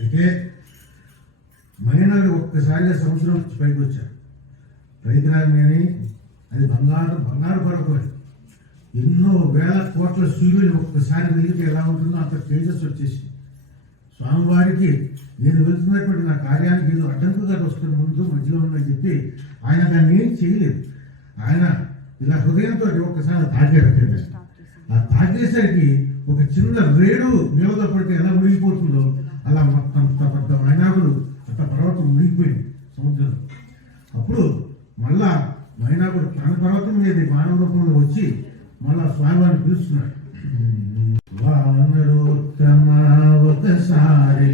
అయితే మైనాడు ఒక్కసారిగా సంవత్సరం పైకి వచ్చారు. పైకి రాగానే అది బంగారు పడకూడదు. ఎన్నో వేల కోట్ల సూర్యులు ఒక్కసారి వెలిగితే ఎలా ఉంటుందో అంత తేజస్సు వచ్చేసి స్వామివారికి నేను వెళ్తున్నటువంటి నా కార్యానికి ఏదో అడ్డంకుగా వస్తున్న ముందు మధ్యలో ఉందని చెప్పి ఆయన దాన్ని ఏం చేయలేదు. ఆయన ఇలా హృదయంతో ఒక్కసారి తాకాడు. ఆ తాకేసరికి ఒక చిన్న రేడు నీళ్ళతో పడితే ఎలా మునిగిపోతుందో అలా మొత్తం అంత పెద్ద మైనాకుడు అంత పర్వతం మునిగిపోయింది సముద్రం. అప్పుడు మళ్ళా మైనాకుడు తన పర్వతం మీద మానవ రూపంలో వచ్చి మళ్ళా స్వామివారిని పిలుస్తున్నాడు. వానరోత్తమ ఒకసారి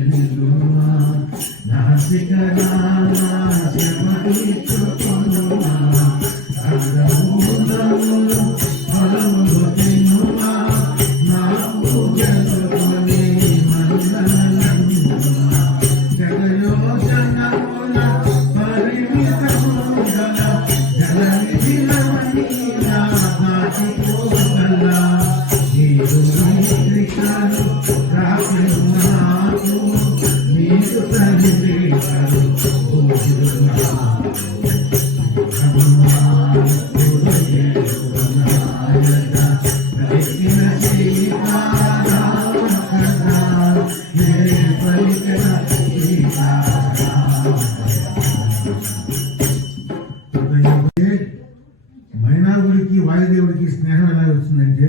మైనాగుడికి వాయుదేవుడికి స్నేహం ఎలా వచ్చిందంటే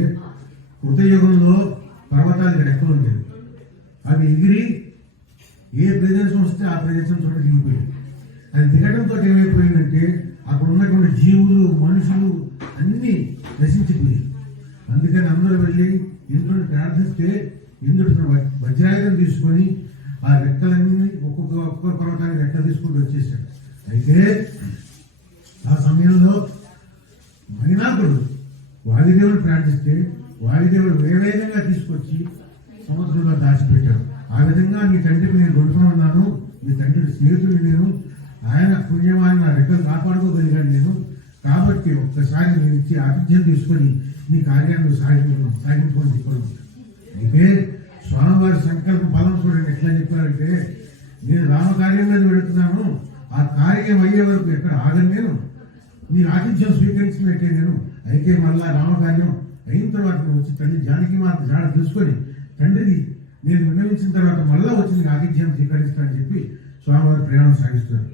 కృతయుగంలో పర్వతాలు ఇక్కడ ఎక్కడ ఉండేది. అవి ఎగిరి ఏ ప్రదేశం వస్తే ఆ ప్రదేశం చోట దిగిపోయింది. అది దిగడంతో ఏమైపోయిందంటే అక్కడ ఉన్నటువంటి జీవులు మనుషులు అన్నీ నశించిపోయాయి. అందుకని అందరూ వెళ్ళి ఇంద్రుడిని ప్రార్థిస్తే ఇంద్రుడు వజ్రాయుధం తీసుకొని ఆ రెక్కలన్నీ ఒక్కొక్క పర్వతానికి రెక్కలు తీసుకుంటూ వచ్చేసాడు. అయితే ఆ సమయంలో మైనాకుడు వాయుదేవుడు ప్రార్థిస్తే వాయుదేవుడు వేవేగంగా తీసుకొచ్చి సముద్రంలో దాచిపెట్టాడు. ఆ విధంగా మీ తండ్రికి నేను కొడుకుని ఉన్నాను, మీ తండ్రి స్నేహితుడిని నేను, ఆయన పుణ్యమాన్ని నా రెక్కలు కాపాడుకోగలిగాను నేను. కాబట్టి ఒక్కసారి నేను ఇచ్చి ఆతిథ్యం తీసుకొని మీ కార్యాన్ని సాగించుకొని చెప్పాను. అయితే స్వామివారి సంకల్ప బలం చూడండి ఎట్లా చెప్పారంటే, నేను రామకార్యం మీద వెళుతున్నాను, ఆ కార్యం అయ్యే వరకు ఎక్కడ ఆగను నేను, మీరు ఆతిథ్యం స్వీకరించినట్టే నేను. అయితే మళ్ళా రామకార్యం అయిన తర్వాత వచ్చి తల్లి జానకి మాత జాడ తెలుసుకొని తండ్రిని నేను విన్నవించిన తర్వాత మళ్ళా వచ్చి నేను ఆతిథ్యం స్వీకరిస్తానని చెప్పి స్వామివారి ప్రయాణం సాగిస్తారు.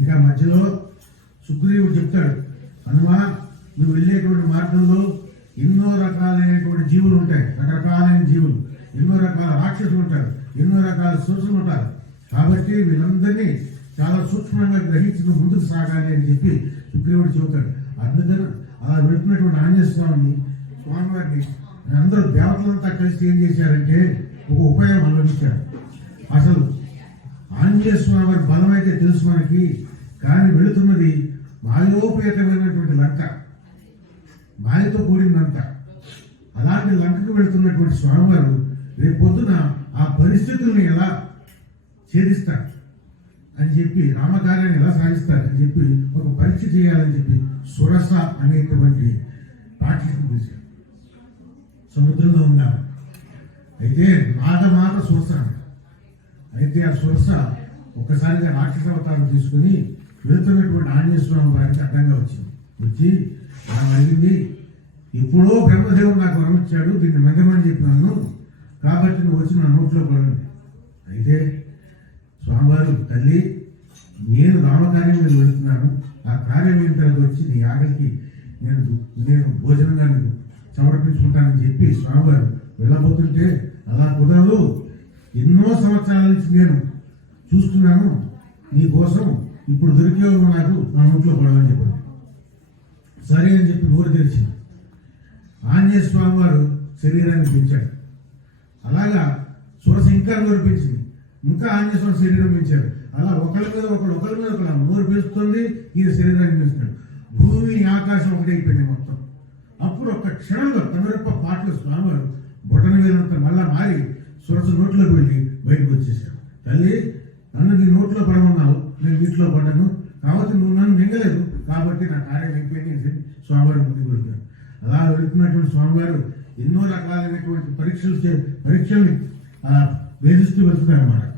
ఇంకా మధ్యలో సుగ్రీవుడు చెప్తాడు, హనుమా నువ్వు వెళ్ళేటువంటి మార్గంలో ఎన్నో రకాలైనటువంటి జీవులు ఉంటాయి, రకరకాలైన జీవులు, ఎన్నో రకాల రాక్షసులు ఉంటారు, ఎన్నో రకాల సూచనలు ఉంటారు. కాబట్టి వీళ్ళందరినీ చాలా సూక్ష్మంగా గ్రహించి నువ్వు ముందుకు సాగాలి అని చెప్పి సుగ్రీవుడు చెబుతాడు. అందుకని అలా వెళుతున్నటువంటి ఆంజనేయ స్వామిని స్వామివారిని అందరూ దేవతలంతా కలిసి ఏం చేశారంటే ఒక ఉపాయం ఆలోచించారు. అసలు ఆంజనేయ స్వామి వారి బలం అయితే తెలుసు మనకి, కానీ వెళుతున్నది మాయోపేతమైనటువంటి లంక, మాయతో కూడినంత. అలాంటి లంకకు వెళుతున్నటువంటి స్వామివారు రేపు పొద్దున ఆ పరిస్థితుల్ని ఎలా ఛేదిస్తారు అని చెప్పి, రామకార్యాన్ని ఎలా సాగిస్తారు అని చెప్పి ఒక పరీక్ష చేయాలని చెప్పి సురస అనేటువంటి రాక్షసుని పిలిచారు. సముద్రంలో ఉన్నారు. అయితే నాగమాత సురస. అయితే ఆ సురస ఒక్కసారిగా రాక్షస అవతారం తీసుకుని వెళుతున్నటువంటి ఆంజనేయ స్వామి వారికి అడ్డంగా వచ్చి ఆమె అడిగింది, ఎప్పుడో బ్రహ్మదేవుడు నాకు వరం ఇచ్చాడు, దీన్ని మెంగమని చెప్పినాను, కాబట్టి నువ్వు వచ్చి నా నోట్లో పడండి. అయితే స్వామివారు, తల్లి నేను రామకార్యం మీద వెళుతున్నాను, ఆ కార్యం అయిన తర్వాత వచ్చి నీ ఆకలికి నేను భోజనంగా నేను సమర్పించుకుంటానని చెప్పి స్వామివారు వెళ్ళబోతుంటే, అలా కుదరదు, ఎన్నో సంవత్సరాల నుంచి నేను చూస్తున్నాను నీ కోసం, ఇప్పుడు దొరికే నాకు నా నోట్లో పడాలని చెప్పాను. సరే అని చెప్పి నోరు తెరిచింది. ఆంజనేయ స్వామి వారు శరీరాన్ని పెంచాడు. అలాగా సురస ఇంకా నోరు పెంచింది, ఇంకా ఆంజనేయ స్వామి శరీరం పెంచాడు. అలా ఒకరి మీద ఒకరు నోరు పెంచుతుంది, ఈయన శరీరాన్ని పెంచుతాడు. భూమి ఆకాశం ఒకటైపోయింది మొత్తం. అప్పుడు ఒక క్షణంలో తమరప్ప పాటలు స్వామివారు బొటన వేలంతా మళ్ళా మారి సురస నోట్లోకి వెళ్ళి బయటకు వచ్చేసాడు. తల్లి నన్ను నీ నోట్లో పడమన్నావు, నేను వీటిలో పడ్డాను, కాబట్టి నువ్వు నన్ను మింగలేదు, కాబట్టి నా కార్యం అయిపోయింది అని స్వామివారి ముందుకు వెళ్తాను. అలా వెళుతున్నటువంటి స్వామివారు ఎన్నో రకాలైనటువంటి పరీక్షల్ని వేధిస్తూ వెళ్తున్నారు అన్నమాట.